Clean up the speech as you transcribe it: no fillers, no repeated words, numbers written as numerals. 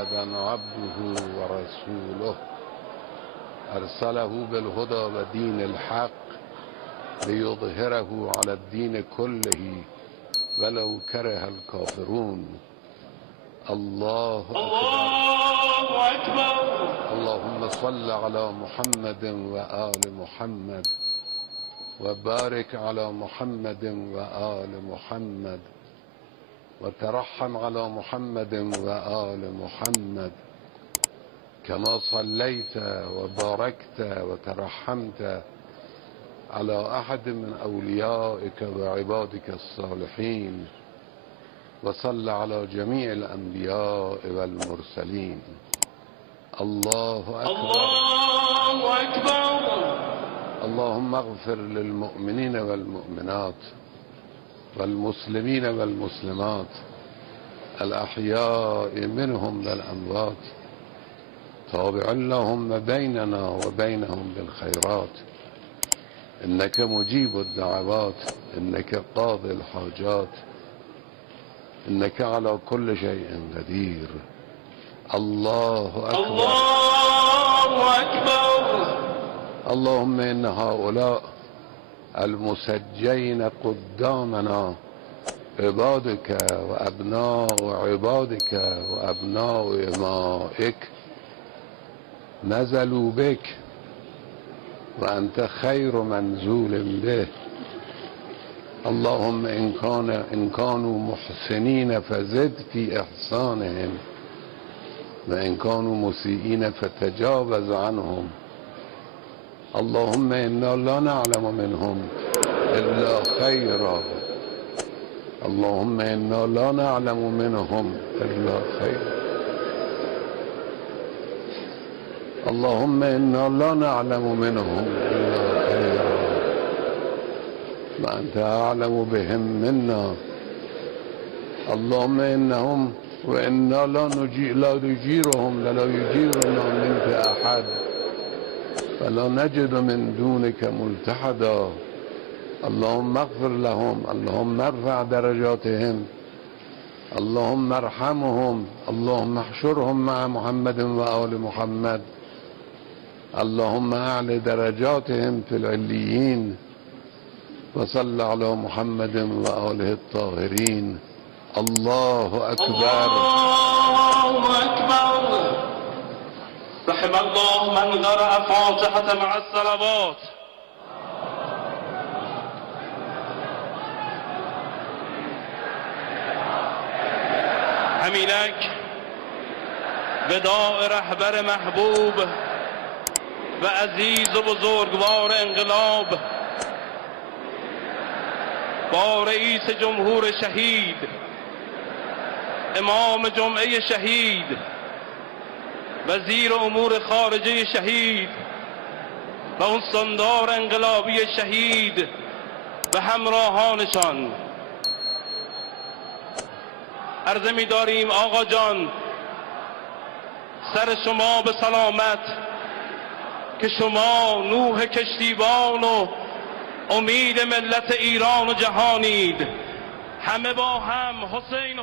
محمدا عبده ورسوله ارسله بالهدى و دین الحق لیظهره على الدین کله ولو کره الکافرون. الله اکبر. اللهم صل على محمد و آل محمد و بارک على محمد و آل محمد و ترحم على محمد و آل محمد كما صليت وباركت وترحمت على أحد من أوليائك وعبادك الصالحين وصل على جميع الأنبياء والمرسلين. الله أكبر. الله أكبر. اللهم اغفر للمؤمنين والمؤمنات والمسلمين والمسلمات الأحياء منهم والأموات تابع لهم بيننا وبينهم بالخيرات إنك مجيب الدعوات إنك قاضي الحاجات إنك على كل شيء قدير. الله أكبر. الله أكبر. اللهم إن هؤلاء المسجين قدامنا عبادك وأبناء عبادك وأبناء إمائك نزلوا بك وأنت خير منزول به. اللهم إن كانوا محسنين فزد في إحسانهم وإن كانوا مسيئين فتجاوز عنهم. اللهم إنا لا نعلم منهم إلا خيرا. اللهم إنا لا نعلم منهم إلا خيرا. اللهم إنا لا نعلم منهم إلا خيرا وأنت أعلم بهم منا. اللهم إنهم وإنا لا نجيرهم لا يجيرنا منك أحد فلا نجد من دونك ملتحدا. اللهم اغفر لهم. اللهم ارفع درجاتهم. اللهم ارحمهم. اللهم احشرهم مع محمد وآل محمد. اللهم اعل درجاتهم في العليين وصل على محمد وآله الطاهرين. الله أكبر. الله أكبر. رحم الله من قرأ فاتحة مع الصلوات. همینک وداع رهبر محبوب و عزیز و بزرگوار انقلاب با رئیس جمهور شهید، امام جمعه شهید، وزیر امور خارجه شهید و استاندار انقلابی شهید و همراهانشان عرضه می داریم آقا جان سر شما به سلامت که شما نوح کشتیبان و امید ملت ایران و جهانید. همه با هم حسین